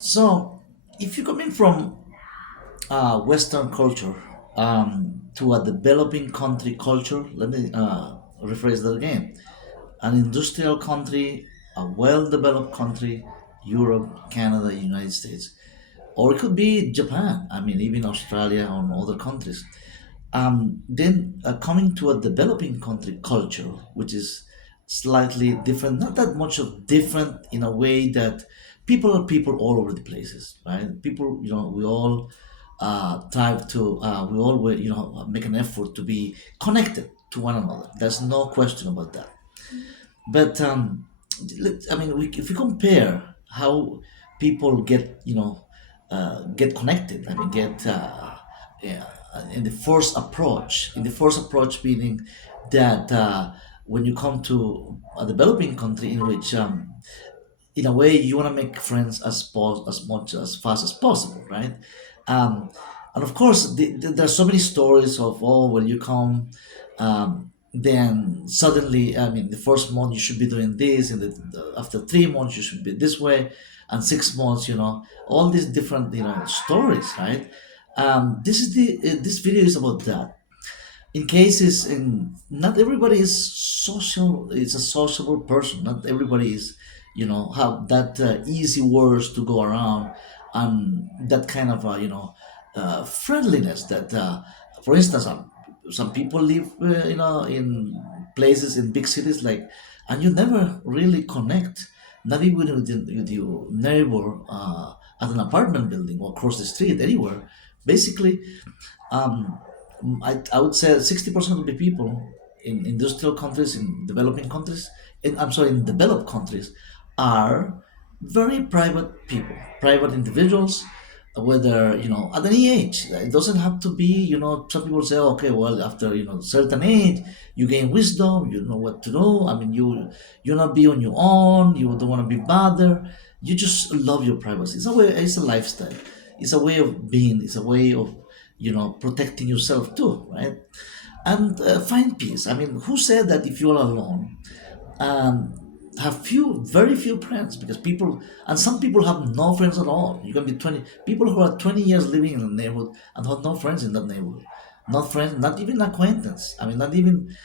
So, if you're coming from Western culture to a developing country culture, let me rephrase that again. An industrial country, a well developed country, Europe, Canada, United States, or it could be Japan, I mean, even Australia or other countries. Then coming to a developing country culture, which is slightly different, not that much of different in a way that people are people all over the places, right? People, we all we all, make an effort to be connected to one another. There's no question about that. But I mean, if we compare how people get connected, I mean, yeah, in the first approach meaning that when you come to a developing country in which in a way you want to make friends as much as fast as possible, right? um, and of course there's so many stories of, oh, when you come, then suddenly, I mean, the first month you should be doing this, and after 3 months you should be this way, and 6 months, all these different stories, right? This video is about that. In cases, in not everybody is a sociable person. Not everybody is, have that easy words to go around, and that kind of friendliness that for instance, some people live in places in big cities, like, and you never really connect, not even with your neighbor at an apartment building or across the street anywhere. Basically, um, I would say 60% of the people in industrial countries, in developing countries, I'm sorry, in developed countries, are very private people, private individuals, whether, at any age. It doesn't have to be, some people say, okay, well, after, certain age, you gain wisdom, you know what to do. I mean, you not be on your own, you don't want to be bothered. You just love your privacy. It's a way, it's a lifestyle. It's a way of being, it's a way of, protecting yourself too, right? And find peace. I mean, who said that if you're alone, um, have very few friends? Because people, and some people have no friends at all. You can be 20 people who are 20 years living in a neighborhood and have no friends in that neighborhood, not friends, not even acquaintance. I mean, not even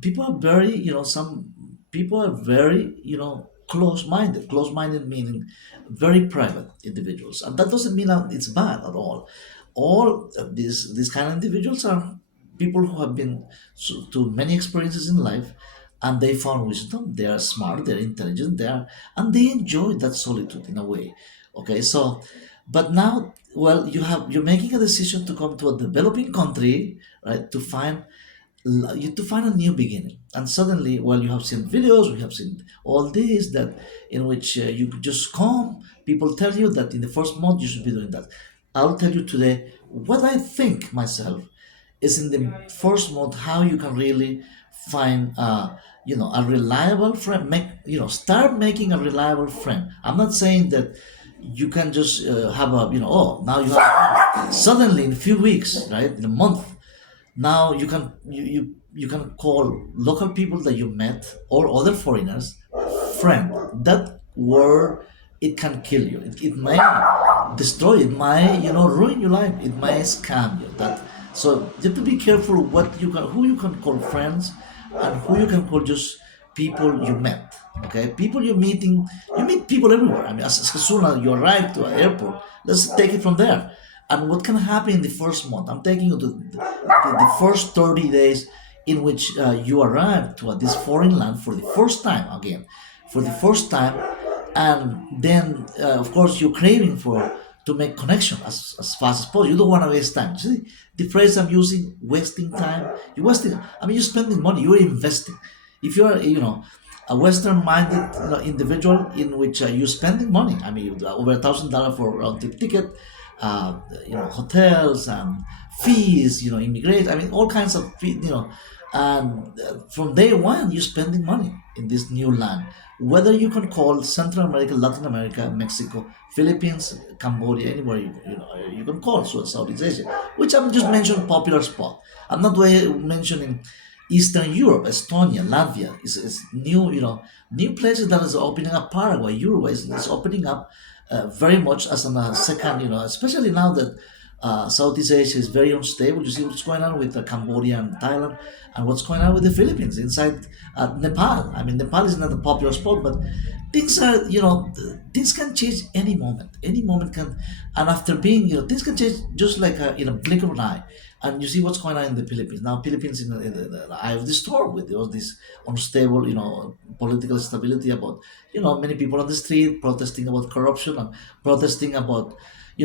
people are very, some people are very, close-minded. Close-minded meaning very private individuals, and that doesn't mean that it's bad at all. All of these kind of individuals are people who have been to many experiences in life, and they found wisdom. They are smart, they're intelligent, and they enjoy that solitude in a way. Okay, so, but now, well, you're making a decision to come to a developing country, right, to find a new beginning. And suddenly, well, you have seen videos, we have seen all this, that in which you could just come, people tell you that in the first month you should be doing that. I'll tell you today what I think myself is in the first month, how you can really find a reliable friend. Start making a reliable friend. I'm not saying that you can just have a, oh, now you have suddenly in a few weeks, right, in a month, now you can call local people that you met or other foreigners friend. That word, it can kill you. It might destroy. It might, ruin your life. It might scam you. That, so you have to be careful who you can call friends, and who you can call just people you met. Okay, people you're meeting. You meet people everywhere. I mean, as soon as you arrive to an airport, let's take it from there. And what can happen in the first month? I'm taking you to the first 30 days in which you arrive to this foreign land for the first time again, for the first time, and then of course you're craving for to make connection as fast as possible. You don't want to waste time. See the phrase I'm using, wasting time. You're wasting. I mean, you're spending money. You're investing. If you're, a Western-minded, individual in which you're spending money. I mean, over $1,000 for a round-trip ticket, hotels and fees, immigrate. I mean, all kinds of fee, and from day one, you're spending money in this new land. Whether you can call Central America, Latin America, Mexico, Philippines, Cambodia, anywhere you can call, so Southeast Asia, which I'm just mentioning popular spot. I'm not mentioning Eastern Europe, Estonia, Latvia is new, new places that is opening up. Paraguay, Uruguay is opening up very much as a second, especially now that Southeast Asia is very unstable. You see what's going on with Cambodia and Thailand, and what's going on with the Philippines, inside Nepal. I mean, Nepal is not a popular spot, but things are, things can change any moment. Any moment can, and after being, things can change just like in a blink of an eye. And you see what's going on in the Philippines now. Philippines in the eye of the storm with all this unstable, political stability about, many people on the street protesting about corruption and protesting about,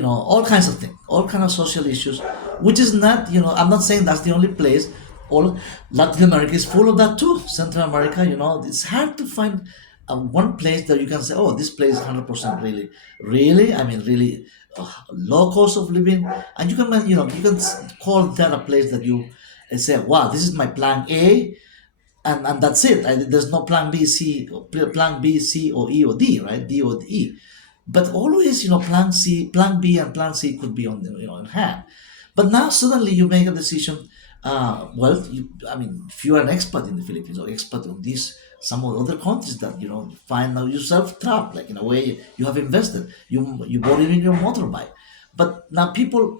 all kinds of things, all kind of social issues, which is not, I'm not saying that's the only place. All Latin America is full of that too. Central America, it's hard to find one place that you can say, oh, this place is 100% really, really, I mean, really low cost of living, and you can, you can call that a place that you say, wow, this is my plan A, and that's it. There's no plan B, C, plan B, C, or E or D, right? D or E. But always, plan C, plan B, and plan C could be on the, in hand. But now suddenly you make a decision. Well, I mean, if you are an expert in the Philippines or expert on this, some of other countries that find out yourself trapped, like in a way you have invested, you bought it in your motorbike. But now people,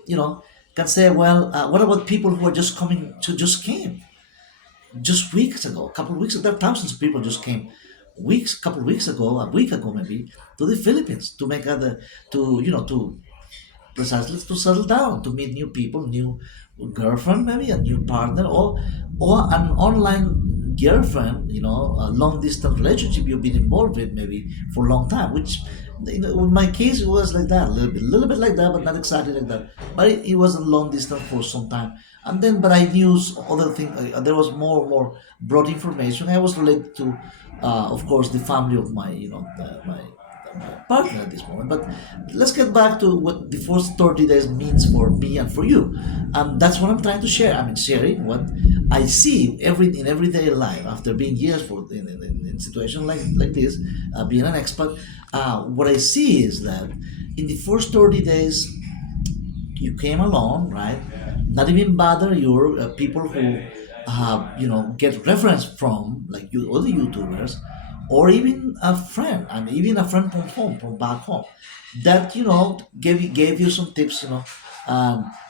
can say, well, what about people who are just came? Just weeks ago, a couple of weeks ago, there are thousands of people just came couple of weeks ago, a week ago maybe, to the Philippines to make other, to, to precisely to settle down, to meet new people, new girlfriend, maybe a new partner, or an online girlfriend, a long distance relationship you've been involved with maybe for a long time, which in my case it was like that, a little bit like that, but not exactly like that. But it was a long distance for some time, and then but I knew other things. There was more broad information. I was related to, of course, the family of my, my partner at this moment. But let's get back to what the first 30 days means for me and for you. That's what I'm trying to share. I mean, sharing what I see in everyday life after being years in situations like this, being an expert. What I see is that in the first 30 days, you came along, right? Not even bother your people who get reference from, like you other YouTubers, or even a friend, and even a friend from home, from back home, that gave you some tips,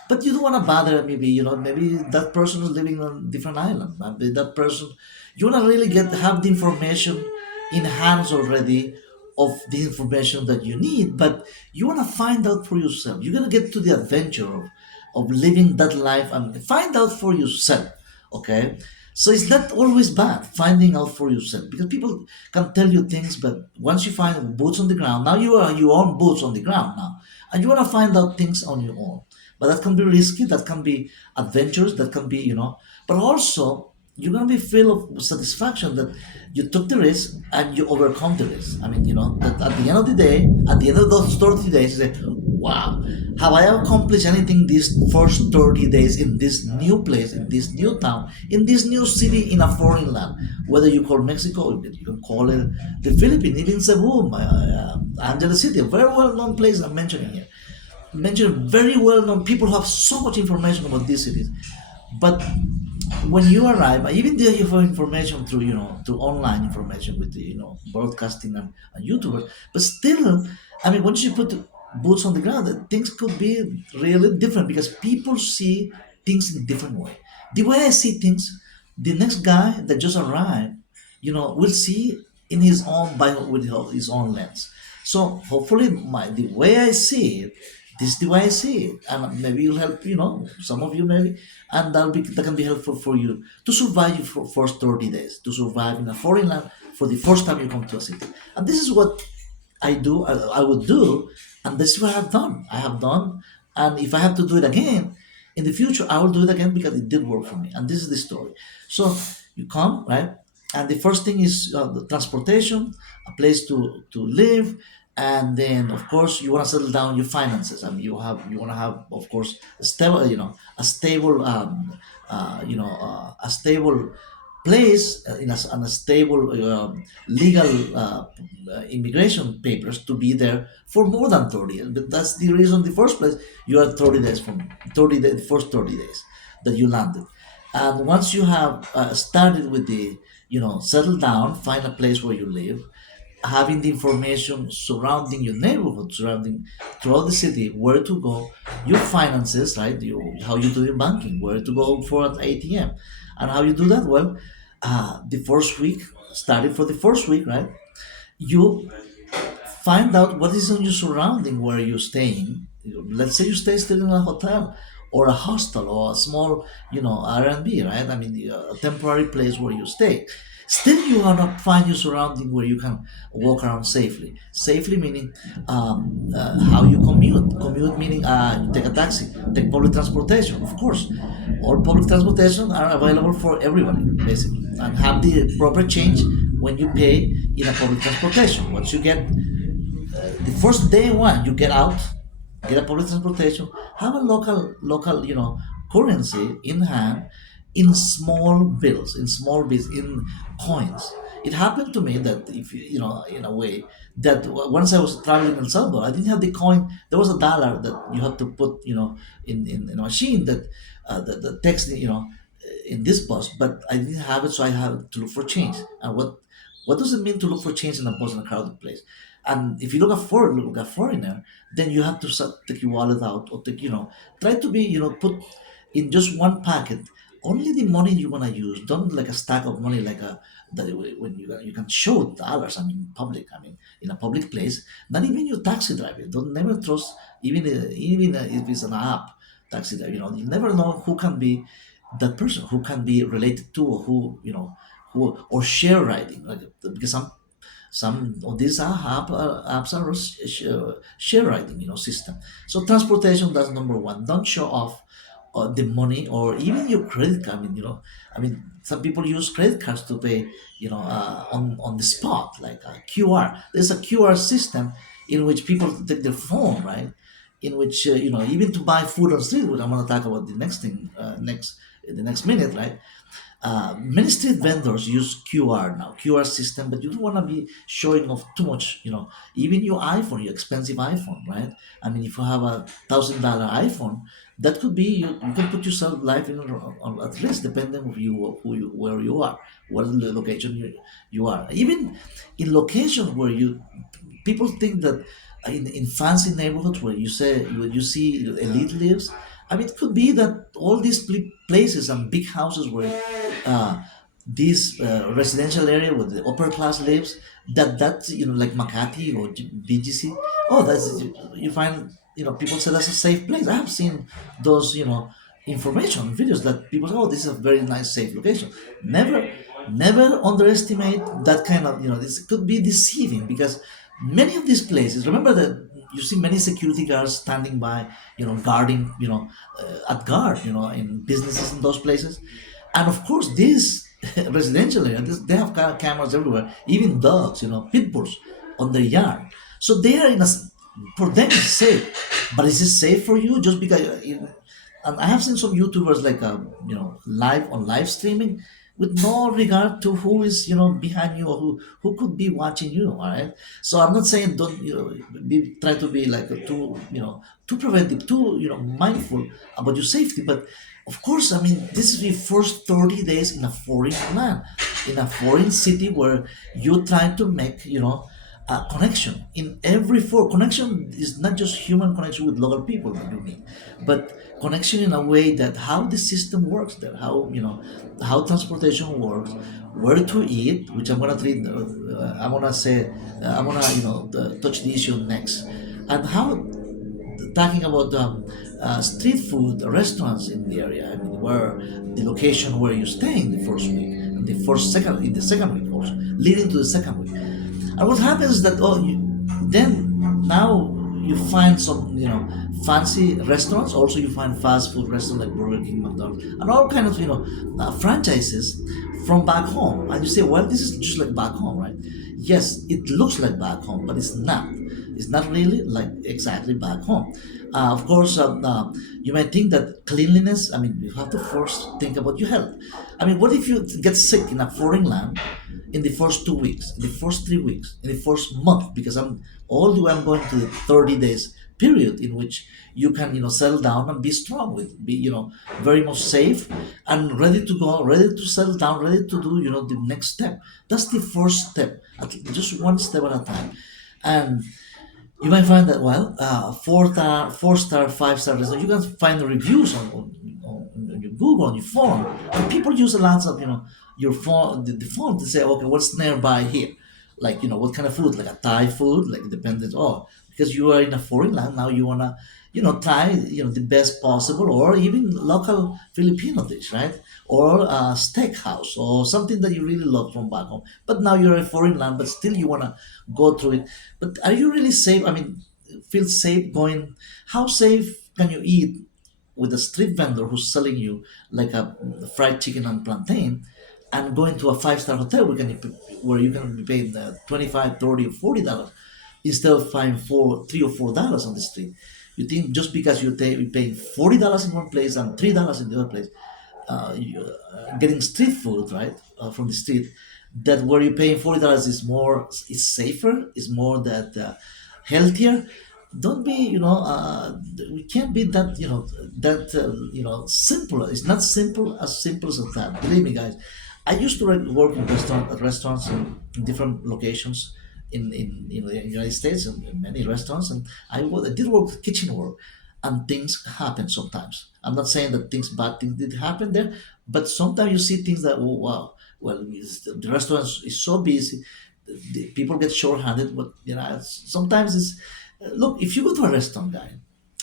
but you don't want to bother, maybe maybe that person is living on a different island, maybe that person, you want to really have the information in hands already, of the information that you need, but you want to find out for yourself. You're going to get to the adventure of living that life and find out for yourself. Okay, so it's not always bad finding out for yourself, because people can tell you things, but once you find boots on the ground, now you are your own boots on the ground now, and you want to find out things on your own. But that can be risky, that can be adventurous, that can be, but also you're going to be filled of satisfaction that you took the risk and you overcome the risk. I mean, that at the end of the day, at the end of those 30 days, you say, wow, have I accomplished anything these first 30 days in this new place, in this new town, in this new city, in a foreign land? Whether you call Mexico, you can call it the Philippines, even Cebu, Angeles City, a very well known place I'm mentioning here. Mention very well known people who have so much information about these cities. But when you arrive, even though you have information through, through online information with the, broadcasting and YouTubers, but still, I mean, once you put boots on the ground, things could be really different, because people see things in a different way. The way I see things, the next guy that just arrived, will see in his own, with his own lens. So hopefully, the way I see it, this is the way I see it, and maybe it'll help, some of you maybe, and that can be helpful for you to survive your first 30 days, to survive in a foreign land for the first time you come to a city. And this is what I do, I would do, and this is what I've done. I have done, and if I have to do it again in the future, I will do it again, because it did work for me. And this is the story. So you come, right, and the first thing is the transportation, a place to live, and then of course you want to settle down your finances. I mean, you want to have, of course, a stable, a stable place, in a stable legal immigration papers to be there for more than 30 years. But that's the reason, in the first place, you are 30 days from 30 days, the first 30 days that you landed. And once you have started with the, settle down, find a place where you live, having the information surrounding your neighborhood, surrounding throughout the city, where to go, your finances, right? How you do your banking, where to go for an ATM, and how you do that. Well, the first week, starting for the first week, right? You find out what is in your surrounding where you're staying. Let's say you stay still in a hotel or a hostel or a small, R&B, right? I mean, a temporary place where you stay. Still, you are not find your surrounding where you can walk around safely. Safely meaning how you commute. Commute meaning you take a taxi, take public transportation, of course. All public transportation are available for everybody, basically, and have the proper change when you pay in a public transportation. Once you get the first day one you get out, get a public transportation, have a local currency in hand, in small bills, in small bills, in coins. It happened to me that, if in a way, that once I was traveling in El Salvador, I didn't have the coin. There was a dollar that you have to put in a machine that takes in this bus, but I didn't have it, so I had to look for change. And what does it mean to look for change in a bus in a crowded place? And if you look at foreigner, then you have to take your wallet out, or try to be, put in just one packet only the money you want to use. Don't like a stack of money, like when you can show dollars. I mean, public. I mean, in a public place. Not even your taxi driver. Don't never trust, even if it's an app taxi driver. You never know who can be that person, who can be related to, or who, or share riding, like, because some of these apps are share riding, system. So transportation, that's number one. Don't show off the money or even your credit card. I mean, some people use credit cards to pay, on the spot, like a QR. There's a QR system in which people take their phone, right? In which, even to buy food on street, which I'm going to talk about the next thing, the next minute, right? Many street vendors use QR now, QR system, but you don't want to be showing off too much. Even your iPhone, your expensive iPhone, right? I mean, if you have $1,000 iPhone, that could be, you can put yourself life at risk, depending on where you are, what is the location you are. Even in locations where people think that in fancy neighborhoods where you see elite lives. I mean, it could be that all these places and big houses where this residential area where the upper class lives, that's like Makati or BGC. Oh, that's, you find, people say that's a safe place. I have seen those, information videos that people say, oh, this is a very nice safe location. Never underestimate that kind of, this could be deceiving, because many of these places, remember that you see many security guards standing by, guarding, at guard, in businesses in those places. And of course, these residential areas, they have cameras everywhere, even dogs, pit bulls on their yard. So they are for them it's safe. But is it safe for you? Just because, and I have seen some YouTubers, like, live streaming, with no regard to who is, behind you, or who could be watching you. All right. So I'm not saying don't, try to be like too, too preventive, too, mindful about your safety. But of course, I mean, this is your first 30 days in a foreign land, in a foreign city, where you try to make, a connection. In every connection is not just human connection with local people that you meet, but connection in a way that how the system works there, how, how transportation works, where to eat, which I'm gonna treat. I'm gonna say, I'm gonna, touch the issue next, and how, talking about street food restaurants in the area. I mean, where the location where you stay in the first week, and in the second week also, leading to the second week. And what happens is that, then now you find some, fancy restaurants. Also, you find fast food restaurants like Burger King, McDonald's, and all kind of, franchises from back home. And you say, well, this is just like back home, right? Yes, it looks like back home, but it's not. It's not really like exactly back home. Of course, you might think that cleanliness. I mean, you have to first think about your health. I mean, what if you get sick in a foreign land in the first 2 weeks, in the first 3 weeks, in the first month? Because all the way I'm going to the 30 days period in which you can, settle down and be strong, with be, very much safe and ready to go, ready to settle down, ready to do, the next step. That's the first step. just one step at a time. And you might find that, well, four star, 5 star restaurant, you can find the reviews on your Google, on your phone. And people use a lot of, your phone, the phone to say, okay, what's nearby here? Like, what kind of food, like a Thai food, like dependent, because you are in a foreign land, now you want to, try, the best possible, or even local Filipino dish, right? Or a steakhouse, or something that you really love from back home. But now you're in a foreign land, but still you want to go through it. But are you really safe? I mean, feel safe going? How safe can you eat with a street vendor who's selling you like a fried chicken and plantain, and going to a 5 star hotel where you can be paid 25, 30, or $40 instead of paying $3 or $4 on the street? You think just because you're paying $40 in one place and $3 in the other place, getting street food, right, from the street, that where you're paying $40 is safer, is more that healthier. Don't be, we can't be that, simple. It's not simple as that. Believe me, guys. I used to work in restaurants in different locations in the United States, and in many restaurants, and I did work kitchen work, and things happen sometimes. I'm not saying that bad things did happen there, but sometimes you see things that, oh wow, well, the restaurant is so busy, the people get short-handed. But sometimes it's, look, if you go to a restaurant, guy,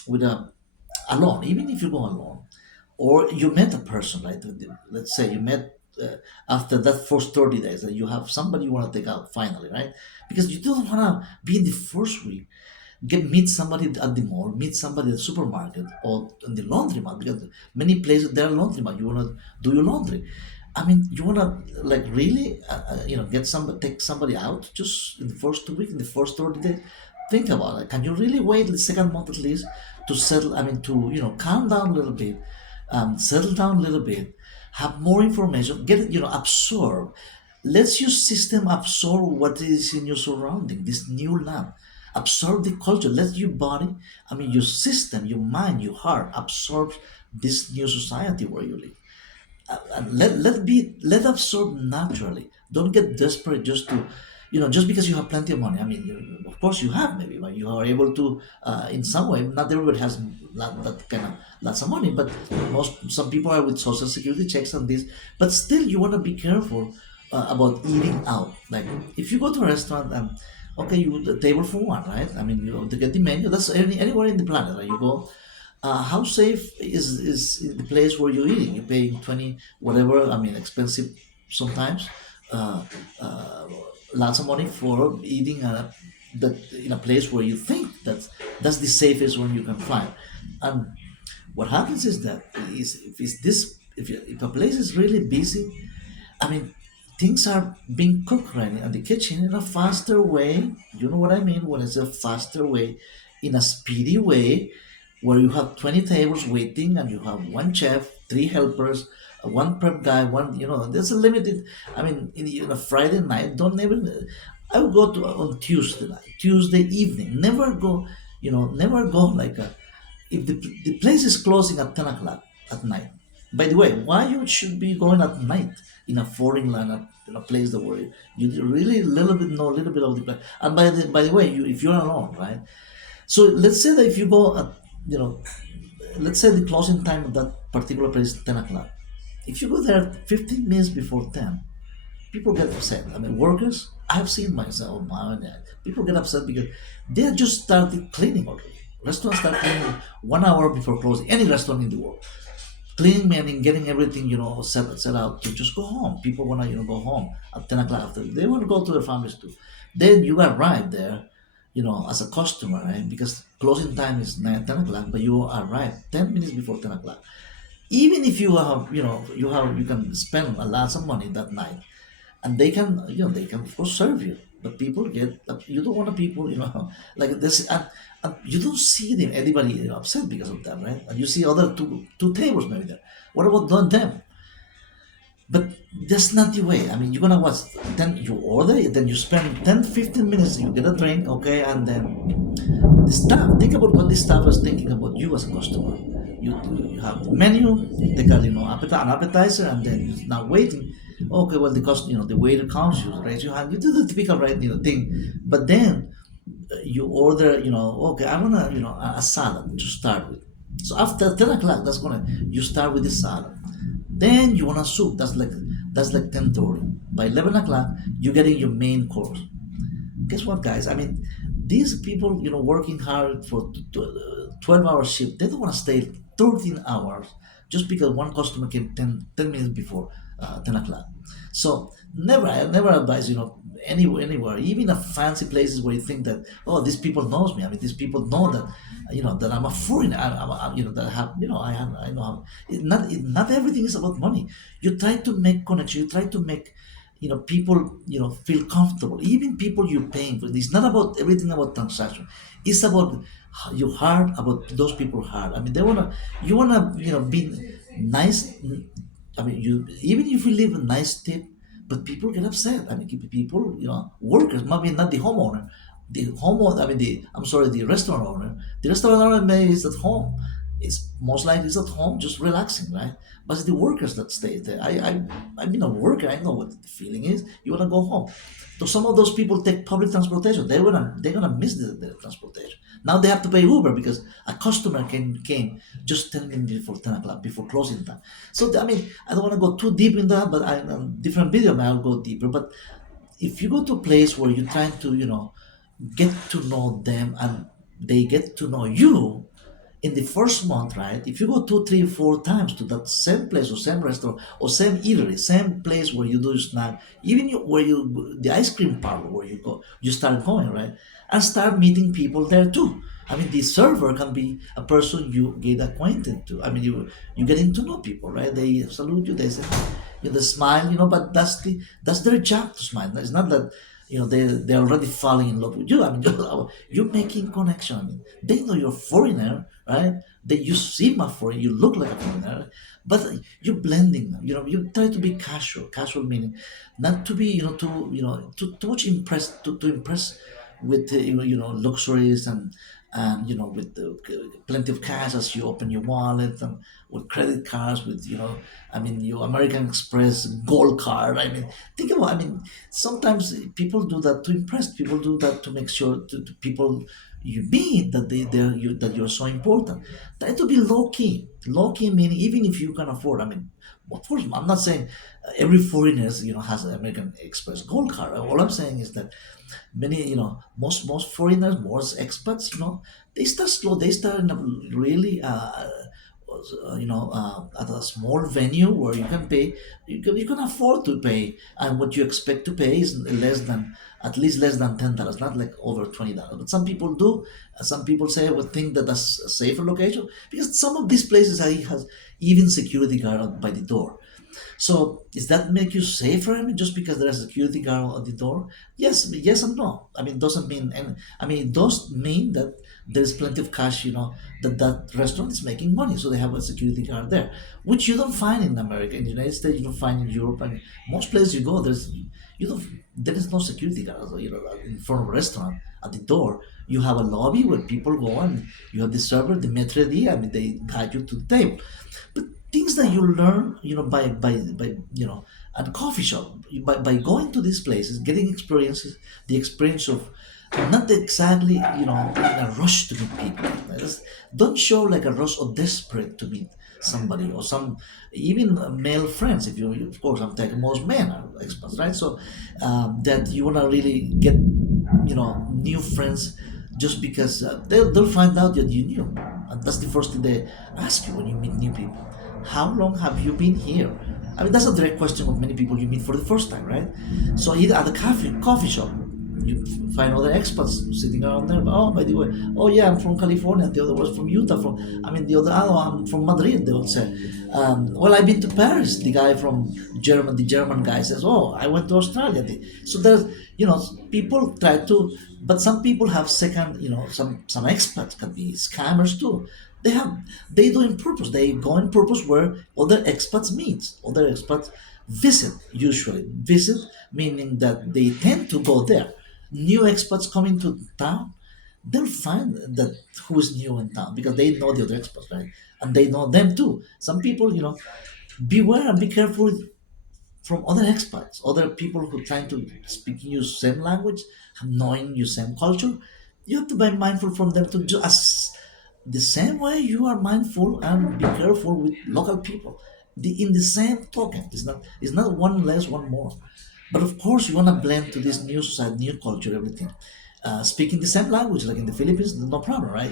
with a alone, even if you go alone, or you met a person, right? Let's say you met after that first 30 days, that you have somebody you want to take out finally, right? Because you don't want to be in the first week, meet somebody at the mall, meet somebody at the supermarket, or in the laundromat, because many places there are laundromat. You want to do your laundry. I mean, you want to, like, really, take somebody out just in the first 2 weeks, in the first 30 days. Think about it. Can you really wait the second month at least to settle? I mean, to calm down a little bit, settle down a little bit, have more information, get it, absorb. Let your system absorb what is in your surrounding, this new land. Absorb the culture. Let your body, I mean, your system, your mind, your heart absorb this new society where you live. And let absorb naturally. Don't get desperate just to, just because you have plenty of money. I mean, of course you have, maybe, but you are able to, in some way. Not everybody has that kind of lots of money, but some people are with social security checks and this. But still, you want to be careful about eating out. Like, if you go to a restaurant and, okay, you the table for one, right? I mean, to get the menu. That's anywhere in the planet, right? You go, how safe is the place where you're eating? You're paying 20 whatever. I mean, expensive sometimes. Uh, uh, Lots of money for eating that in a place where you think that's the safest one you can find. And what happens is that if a place is really busy, I mean, things are being cooked right in the kitchen in a faster way. You know what I mean when it's a faster way, in a speedy way, where you have 20 tables waiting and you have one chef, three helpers, one prep guy, there's a limited. I mean, in a Friday night, don't even. I would go to on Tuesday night, Tuesday evening. Never go like if the place is closing at 10 o'clock at night. By the way, why you should be going at night in a foreign land, in a place that where you really little bit know a little bit of the place. And by the way, if you're alone, right? So let's say that if you go at, you know, let's say the closing time of that particular place is 10 o'clock. If you go there 15 minutes before 10, people get upset. I mean, workers, I've seen myself, people get upset because they just started cleaning already. Restaurants start cleaning 1 hour before closing. Any restaurant in the world, cleaning meaning getting everything set out to just go home. People want to go home at 10 o'clock. After they want to go to their families too. Then you arrive there, as a customer, right? Because closing time is 10 o'clock, but you arrive 10 minutes before 10 o'clock. Even if you can spend a lot of money that night, and they can of course serve you, but people get, you don't want to people like this, and you don't see anybody upset because of that, right? And you see other two tables maybe there. What about them? But that's not the way. I mean, you're gonna watch. Then you order it, then you spend 10, 15 minutes, you get a drink, okay, and then the staff. Think about what the staff is thinking about you as a customer. You have the menu, they got an appetizer, and then you're now waiting. Okay, well, the cost, the waiter comes, you raise your hand, you do the typical, right, thing. But then you order, okay, I want a salad to start with. So after 10 o'clock, you start with the salad. Then you want a soup, that's like 10:30. By 11 o'clock, you're getting your main course. Guess what, guys? I mean, these people, working hard for 12-hour shift, they don't want to stay 13 hours just because one customer came 10 minutes before 10 o'clock. So I never advise, anywhere, even at fancy places where you think that, oh, these people knows me. I mean, these people know that, that I'm a foreigner. That I have, I know how. Not everything is about money. You try to make connection. You try to make people feel comfortable, even people you're paying for. It's not about everything about transaction. It's about your heart, about those people heart. I mean, you wanna be nice. I mean, you even if you leave a nice tip, but people get upset. I mean, people, workers, maybe not the homeowner. The homeowner, I mean, I'm sorry, the restaurant owner. The restaurant owner maybe is at home. It's most likely is at home, just relaxing, right? But it's the workers that stay there. I've been a worker. I know what the feeling is. You wanna go home. So some of those people take public transportation. They're gonna miss the transportation. Now they have to pay Uber because a customer came just 10 minutes before 10 o'clock, before closing time. So I mean, I don't want to go too deep in that, but different video, I'll go deeper. But if you go to a place where you're trying to get to know them and they get to know you in the first month, right? If you go 2, 3, 4 times to that same place or same restaurant or same eatery, same place where you do snack, even where you the ice cream parlor where you start going, right, and start meeting people there too. I mean, the server can be a person you get acquainted to. I mean, you getting to know people, right? They salute you, they say, they smile, but that's their job to smile. It's not that they're already falling in love with you. I mean, you're making connection. I mean, they know you're a foreigner, right? You seem a foreigner, you look like a foreigner, but you're blending them. You try to be casual. Casual meaning not to be too much impressed to impress with luxuries and with plenty of cash as you open your wallet and with credit cards with I mean your American Express gold card. I mean, think about, I mean, sometimes people do that to impress. People do that to make sure to people you meet that that you're so important. Try to be low key meaning even if you can afford. I mean, of course, I'm not saying every foreigner has an American Express gold card. All I'm saying is that many most foreigners, most expats, they start slow. They start in a really at a small venue where you can pay, you can afford to pay, and what you expect to pay is less than, at least less than $10, not like over $20. But some people do. Some people say would think that that's a safer location because some of these places has even security guard by the door. So does that make you safer? I mean, just because there's a security guard at the door? Yes and no. I mean, doesn't mean, and I mean, it does mean that there's plenty of cash. That restaurant is making money, so they have a security guard there, which you don't find in America. In the United States, you don't find in Europe, and most places you go, you don't there is no security guard. So, in front of a restaurant at the door, you have a lobby where people go and you have the server, the maitre d'. I mean, they guide you to the table. But things that you learn, by at a coffee shop, by going to these places, getting experiences, the experience of not exactly, in a rush to meet people. Don't show like a rush or desperate to meet somebody or some even male friends. If of course, I'm taking most men are experts, right? So that you want to really get new friends just because they'll find out that you knew. And that's the first thing they ask you when you meet new people. How long have you been here? I mean, that's a direct question of many people you meet for the first time, right? So either at a coffee shop, you find other expats sitting around there. Oh, by the way, oh yeah, I'm from California. The other was from Utah. Oh, I'm from Madrid. They will say, well, I've been to Paris. The guy from the German guy says, oh, I went to Australia. So there's, people try to, but some people have second, some expats can be scammers too. They have, they do in purpose. They go in purpose where other expats meet, other expats visit, meaning that they tend to go there. New expats coming to town, they'll find that who is new in town because they know the other expats, right? And they know them too. Some people, beware and be careful from other expats, other people who trying to speak your same language, knowing your same culture. You have to be mindful from them to do as the same way you are mindful and be careful with local people. In the same token, it's not one less, one more. But of course, you want to blend to this new society, new culture, everything. Speaking the same language, like in the Philippines, no problem, right?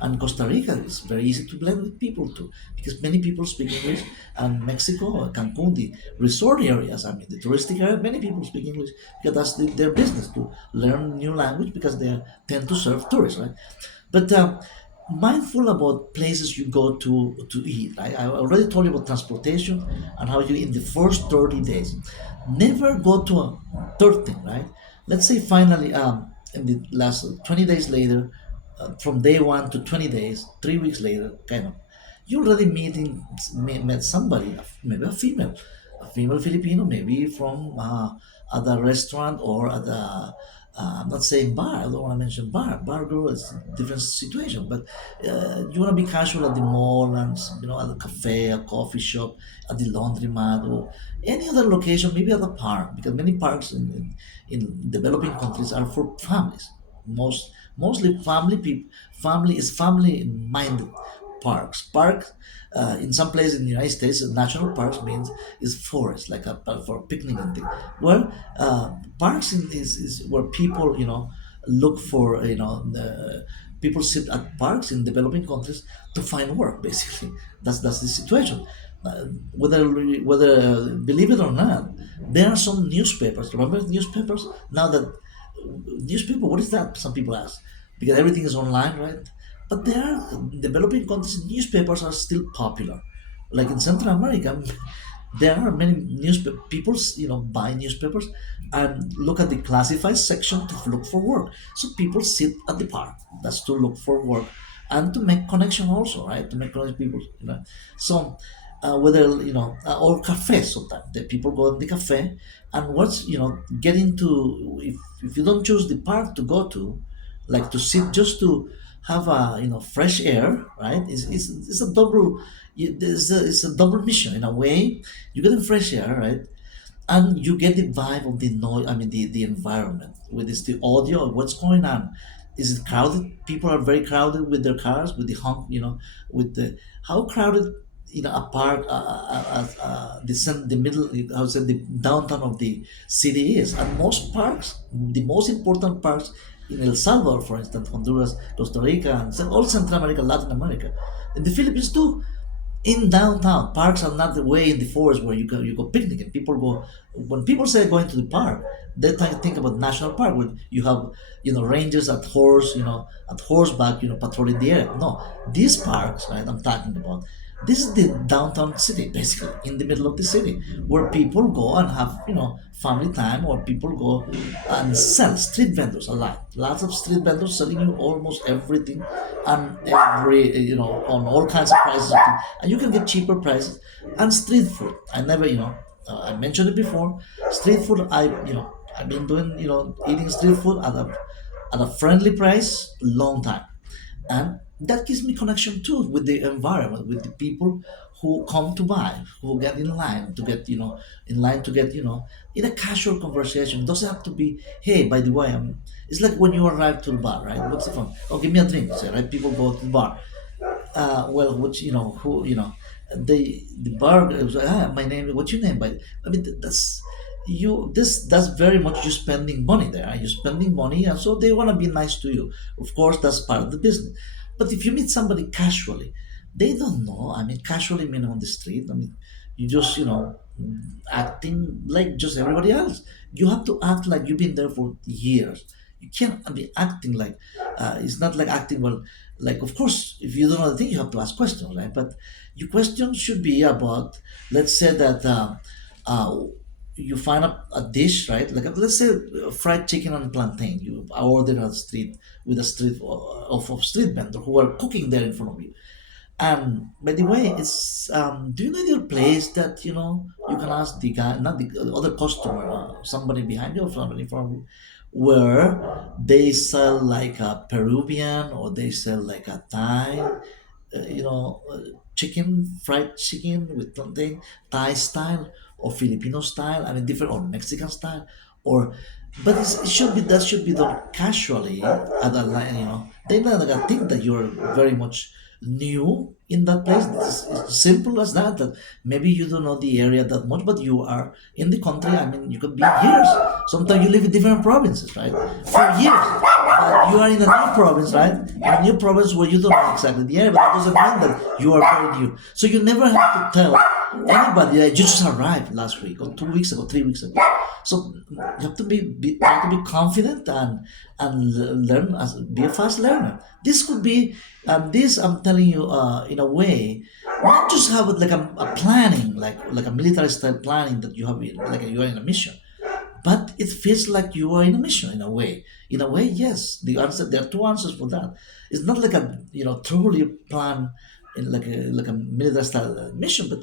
And Costa Rica, it's very easy to blend with people too, because many people speak English. And Mexico, Cancun, the resort areas, I mean, the touristic area, many people speak English because that's their business to learn new language because they tend to serve tourists, right? But mindful about places you go to eat. I already told you about transportation and how you in the first 30 days. Never go to a third thing, right? Let's say finally, in the last 20 days later, from day one to 20 days, 3 weeks later, kind of, you already met somebody, maybe a female Filipino, maybe from at the restaurant or at the I'm not saying bar. I don't want to mention bar. Bar girl is a different situation, but you want to be casual at the mall and at the cafe, a coffee shop, at the laundromat, or any other location, maybe at the park, because many parks in developing countries are for families. Mostly family people. Family is family minded parks. Park in some places in the United States, national parks means is forest, like for picnic and thing. Well, parks is where people look for people sit at parks in developing countries to find work. Basically, that's the situation. Whether believe it or not, there are some newspapers. Remember newspapers? Now that newspaper, what is that? Some people ask because everything is online, right? But there are developing countries. Newspapers are still popular. Like in Central America, there are many newspaper people buy newspapers and look at the classified section to look for work. So people sit at the park. That's to look for work and to make connection also, right? To make connection people, So whether or cafes sometimes the people go to the cafe and what's get into if you don't choose the park to go to, like to sit just to have a fresh air, right? It's a double it's a double mission in a way. You get the fresh air, right? And you get the vibe of the noise. I mean the environment with this the audio of what's going on. Is it crowded? People are very crowded with their cars, with the honk, with the how crowded a park, the middle, I would say the downtown of the city is. And most parks, the most important parks in El Salvador, for instance, Honduras, Costa Rica, and all Central America, Latin America, in the Philippines too, in downtown parks are not the way in the forest where you go picnicking. People go when people say going to the park, they think about national park where you have rangers at horseback, patrolling the area. No, these parks, right, I'm talking about, this is the downtown city, basically in the middle of the city, where people go and have family time, or people go and sell. Street vendors a lot, lots of street vendors selling you almost everything, and every on all kinds of prices, and you can get cheaper prices. And street food, I never I mentioned it before. Street food, I've been doing eating street food at a friendly price long time, and that gives me connection too with the environment, with the people who come to buy, who get in line to get in line to get in a casual conversation. It doesn't have to be, hey, by the way, it's like when you arrive to the bar, right? What's the fun? Oh, give me a drink, say, right? People go to the bar. Well, what who the bar goes, my name, what's your name? By I mean, that's that's very much you spending money there. You're spending money, and so they want to be nice to you. Of course, that's part of the business. But if you meet somebody casually, they don't know. I mean, casually mean on the street. I mean, you just acting like just everybody else. You have to act like you've been there for years. You can't be acting like it's not like acting well. Like, of course, if you don't know the thing, you have to ask questions, right? But your question should be about, let's say that uh, you find a dish, right? Like, let's say fried chicken and plantain. You order on the street with a street of street vendor who are cooking there in front of you. And by the way, it's do you know your place that you can ask the guy, not the other customer, somebody behind you or somebody in front of you, where they sell like a Peruvian or they sell like a Thai, chicken, fried chicken with plantain, Thai style, or Filipino style. I mean, different or Mexican style, or but it should be that should be done casually at a line. They're not gonna think that you're very much new in that place. It's simple as that. That maybe you don't know the area that much, but you are in the country. I mean, you could be years. Sometimes you live in different provinces, right? For years, but you are in a new province, right? In a new province where you don't know exactly the area, but that doesn't mean that you are very new. So you never have to tell anybody that you just arrived last week or 2 weeks ago, 3 weeks ago. So you have to you have to be confident and learn as be a fast learner. This could be this I'm telling you in a way, not just have it like a planning like a military style planning that you have like you are in a mission, but it feels like you are in a mission in a way. In a way, yes. There are two answers for that. It's not like a truly plan in like a military style mission, but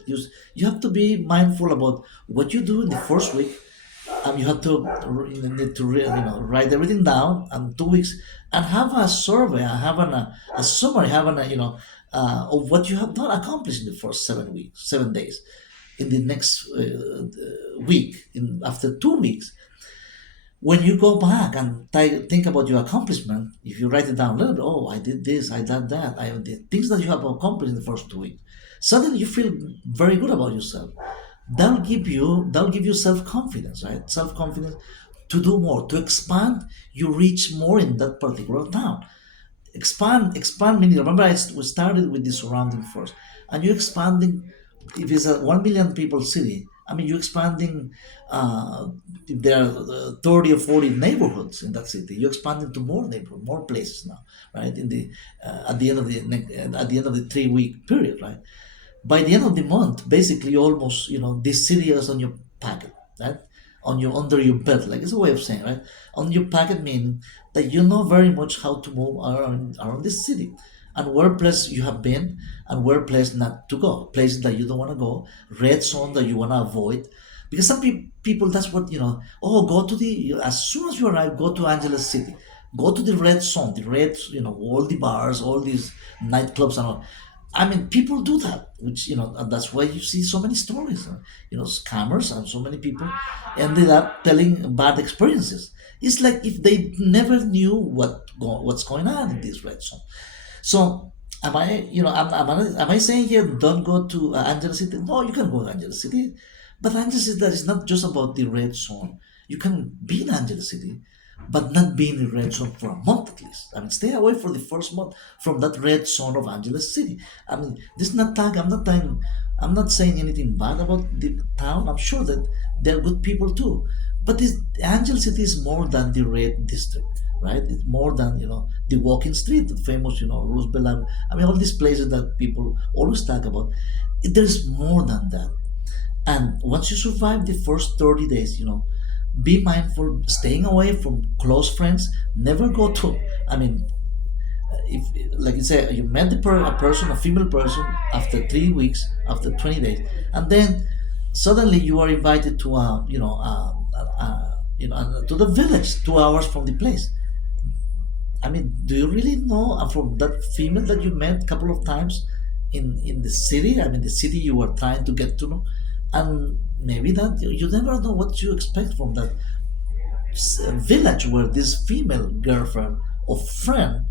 you have to be mindful about what you do in the first week. You have to need to write everything down and 2 weeks and have a survey, have a summary, have of what you have done accomplished in the first 7 weeks, 7 days. In the next week, after 2 weeks, when you go back and think about your accomplishment, if you write it down a little bit, oh, I did this, I did that, I did things that you have accomplished in the first 2 weeks. Suddenly, you feel very good about yourself. That'll give you self-confidence, right? Self-confidence to do more, to expand. You reach more in that particular town. Expand meaning, remember we started with the surrounding first, and you're expanding. If it's a 1 million people city, I mean, you're expanding. If there are 30 or 40 neighborhoods in that city, you're expanding to more neighborhoods, more places now, right? In the at the end of the 3 week period, right? By the end of the month, basically, almost this city is on your packet, right? On your under your belt, like it's a way of saying, right? On your packet, meaning that you know very much how to move around this city, and where place you have been, and where place not to go, places that you don't want to go, red zone that you want to avoid, because some people that's what Oh, go to the as soon as you arrive, go to Angeles City, go to the red zone, the red all the bars, all these nightclubs and all. I mean, people do that, which and that's why you see so many stories. Scammers and so many people ended up telling bad experiences. It's like if they never knew what's going on in this red zone. So, am I, am I saying here don't go to Angeles City? No, you can go to Angeles City, but Angeles City that is not just about the red zone. You can be in Angeles City, but not be in the red zone for a month at least. I mean, stay away for the first month from that red zone of Angeles City. I mean, this is not tag. I'm not saying anything bad about the town. I'm sure that they're good people too. But Angeles City is more than the red district, right? It's more than the walking street, the famous Roosevelt Avenue. I mean, all these places that people always talk about. There's more than that. And once you survive the first 30 days, be mindful, staying away from close friends. Never go to, I mean, if like you say, you met a person, a female person, after 3 weeks, after 20 days, and then suddenly you are invited to to the village 2 hours from the place. I mean, do you really know from that female that you met a couple of times in the city? I mean, the city you were trying to get to know, and maybe that you never know what you expect from that village where this female girlfriend or friend,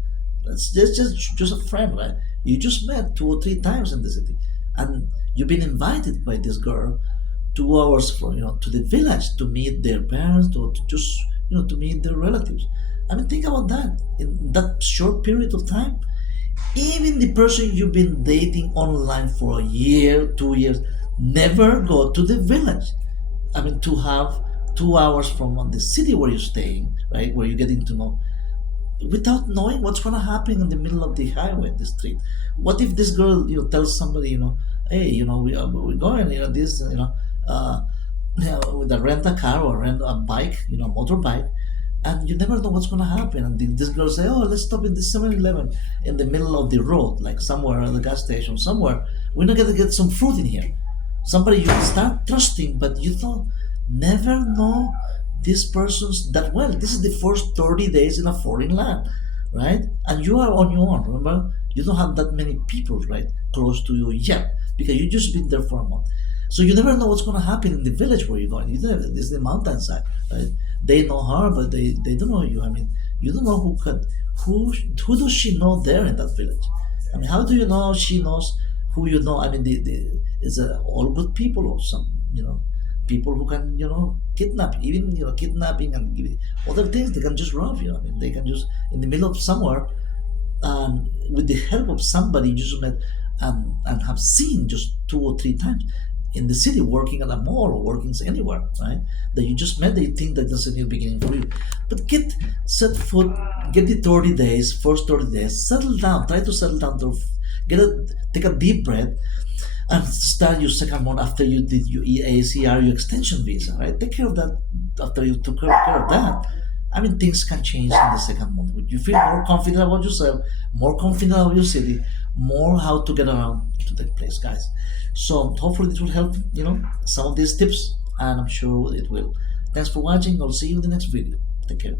that's just a friend, right? You just met 2 or 3 times in the city, and you've been invited by this girl 2 hours from to the village to meet their parents or to just to meet their relatives. I mean, think about that in that short period of time. Even the person you've been dating online for a year, 2 years, never go to the village. I mean, to have 2 hours from the city where you're staying, right, where you're getting to know, without knowing what's going to happen in the middle of the highway, the street. What if this girl, tells somebody, hey, we're going, this, uh, with a rent a car or rent a bike, motorbike, and you never know what's going to happen. And this girl say, oh, let's stop in this 7-Eleven in the middle of the road, like somewhere at the gas station, somewhere. We're not going to get some fruit in here. Somebody you start trusting, but you don't never know this person's that well. This is the first 30 days in a foreign land, right? And you are on your own. Remember, you don't have that many people right close to you yet because you just been there for a month. So you never know what's going to happen in the village where you're going. You never, this is the mountainside, right? They know her, but they don't know you. I mean, you don't know who does she know there in that village? I mean, how do you know she knows who you know? I mean, is it all good people or some, people who can, kidnap, even, kidnapping and other things. They can just rob you. I mean, they can just, in the middle of somewhere, with the help of somebody you just met, and have seen just 2 or 3 times in the city, working at a mall or working anywhere, right? That you just met, they think that that's a new beginning for you. But set foot, get the 30 days, first 30 days, settle down, try to settle down, take a deep breath, and start your second month after you did your ACR, your extension visa, right? Take care of that after you took care of that. I mean, things can change in the second month. Would you feel more confident about yourself, more confident about your city, more how to get around to that place, guys? So hopefully this will help, some of these tips, and I'm sure it will. Thanks for watching. I'll see you in the next video. Take care.